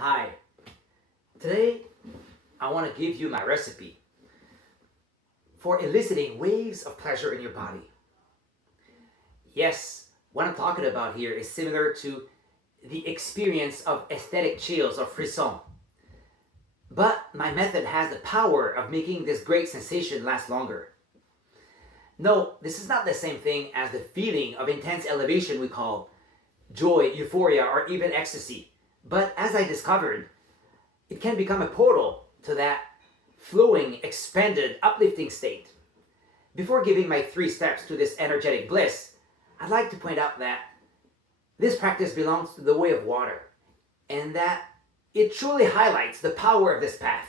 Hi, today I want to give you my recipe for eliciting waves of pleasure in your body. Yes, what I'm talking about here is similar to the experience of aesthetic chills or frisson, but my method has the power of making this great sensation last longer. No, this is not the same thing as the feeling of intense elevation we call joy, euphoria, or even ecstasy. But as I discovered, it can become a portal to that flowing, expanded, uplifting state. Before giving my 3 steps to this energetic bliss, I'd like to point out that this practice belongs to the way of water, and that it truly highlights the power of this path.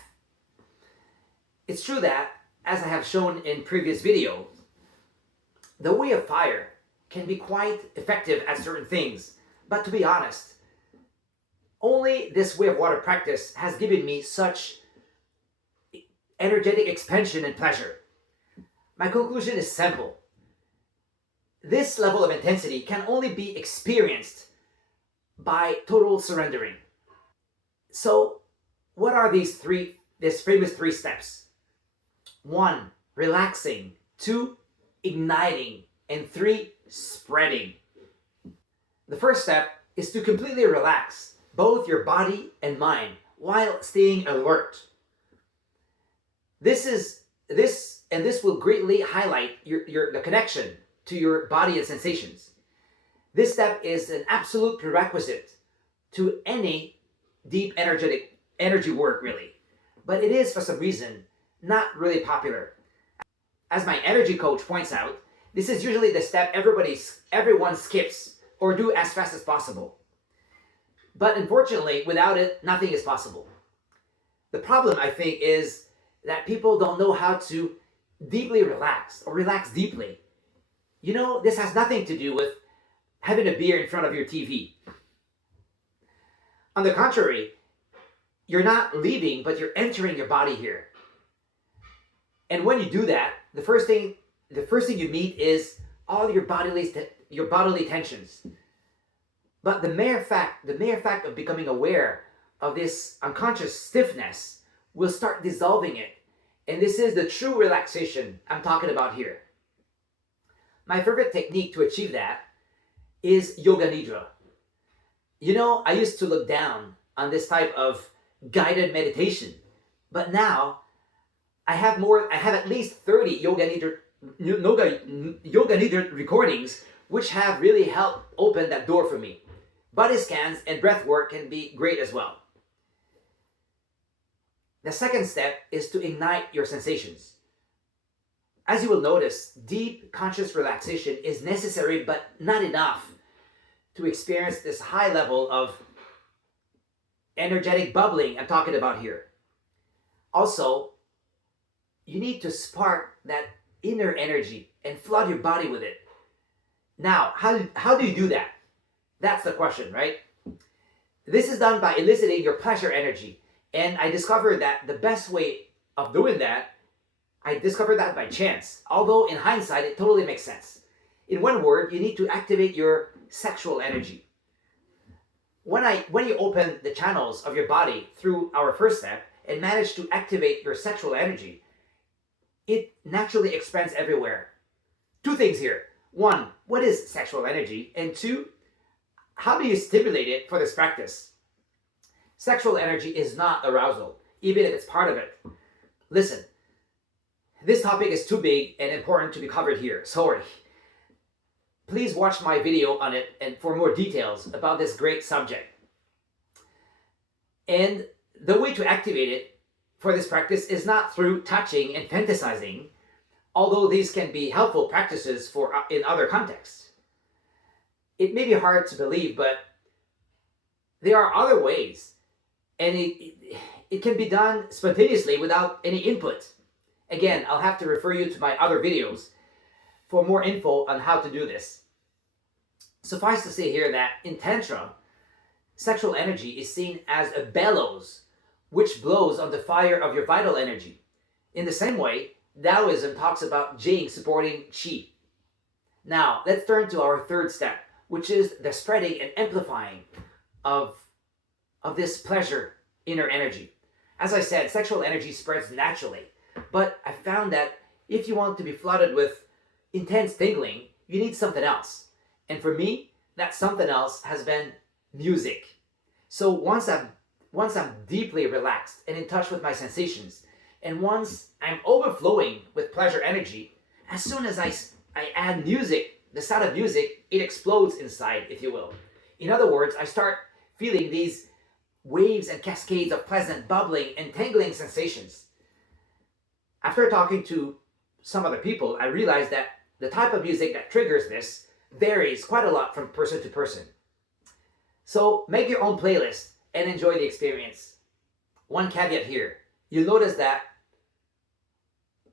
It's true that, as I have shown in previous videos, the way of fire can be quite effective at certain things, but to be honest, only this way of water practice has given me such energetic expansion and pleasure. My conclusion is simple. This level of intensity can only be experienced by total surrendering. So, what are these famous 3 steps? 1, relaxing. 2, igniting. And 3, spreading. The first step is to completely relax both your body and mind while staying alert. This will greatly highlight the connection to your body and sensations. This step is an absolute prerequisite to any deep energy work, really. But it is, for some reason, not really popular. As my energy coach points out, this is usually the step everyone skips or do as fast as possible. But unfortunately, without it, nothing is possible. The problem, I think, is that people don't know how to deeply relax or relax deeply. You know, this has nothing to do with having a beer in front of your TV. On the contrary, you're not leaving, but you're entering your body here. And when you do that, the first thing you meet is all your bodily tensions. But the mere fact of becoming aware of this unconscious stiffness will start dissolving it. And this is the true relaxation I'm talking about here. My favorite technique to achieve that is Yoga Nidra. You know, I used to look down on this type of guided meditation, but now I have at least 30 Yoga Nidra recordings, which have really helped open that door for me. Body scans and breath work can be great as well. The second step is to ignite your sensations. As you will notice, deep conscious relaxation is necessary but not enough to experience this high level of energetic bubbling I'm talking about here. Also, you need to spark that inner energy and flood your body with it. Now, how do you do that? That's the question, right? This is done by eliciting your pleasure energy. And I discovered that the best way of doing that, I discovered that by chance. Although in hindsight, it totally makes sense. In one word, you need to activate your sexual energy. When you open the channels of your body through our first step and manage to activate your sexual energy, it naturally expands everywhere. 2 things here. 1, what is sexual energy? And 2, how do you stimulate it for this practice? Sexual energy is not arousal, even if it's part of it. Listen, this topic is too big and important to be covered here. Sorry. Please watch my video on it and for more details about this great subject. And the way to activate it for this practice is not through touching and fantasizing, although these can be helpful practices in other contexts. It may be hard to believe, but there are other ways, and it can be done spontaneously without any input. Again, I'll have to refer you to my other videos for more info on how to do this. Suffice to say here that in Tantra, sexual energy is seen as a bellows which blows on the fire of your vital energy. In the same way, Taoism talks about Jing supporting Qi. Now, let's turn to our third step, which is the spreading and amplifying of of this pleasure inner energy. As I said, sexual energy spreads naturally, but I found that if you want to be flooded with intense tingling, you need something else. And for me, that something else has been music. So once I'm deeply relaxed and in touch with my sensations, and once I'm overflowing with pleasure energy, as soon as I add music, the sound of music, it explodes inside, if you will. In other words, I start feeling these waves and cascades of pleasant, bubbling, and tingling sensations. After talking to some other people, I realized that the type of music that triggers this varies quite a lot from person to person. So make your own playlist and enjoy the experience. One caveat here, you'll notice that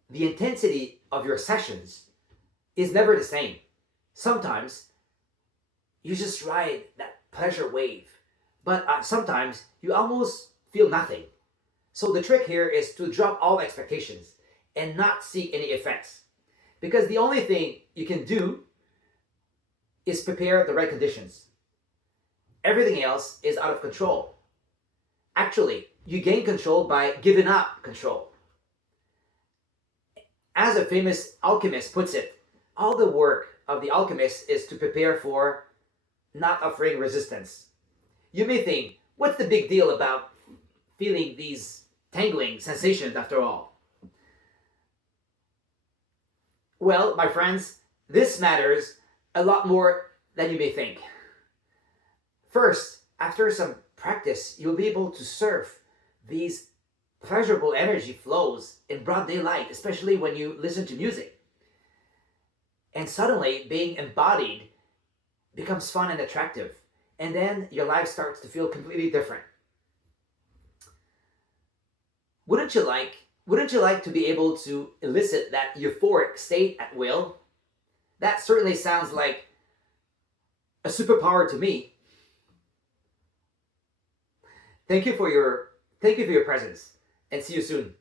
the intensity of your sessions is never the same. Sometimes you just ride that pleasure wave, but sometimes you almost feel nothing. So the trick here is to drop all expectations and not seek any effects. Because the only thing you can do is prepare the right conditions. Everything else is out of control. Actually, you gain control by giving up control. As a famous alchemist puts it, all the work of the alchemist is to prepare for not offering resistance. You may think, what's the big deal about feeling these tangling sensations after all? Well, my friends, this matters a lot more than you may think. First, after some practice, you'll be able to surf these pleasurable energy flows in broad daylight, especially when you listen to music. And suddenly, being embodied becomes fun and attractive. And then your life starts to feel completely different. Wouldn't you like to be able to elicit that euphoric state at will? That certainly sounds like a superpower to me. Thank you for your presence, and see you soon.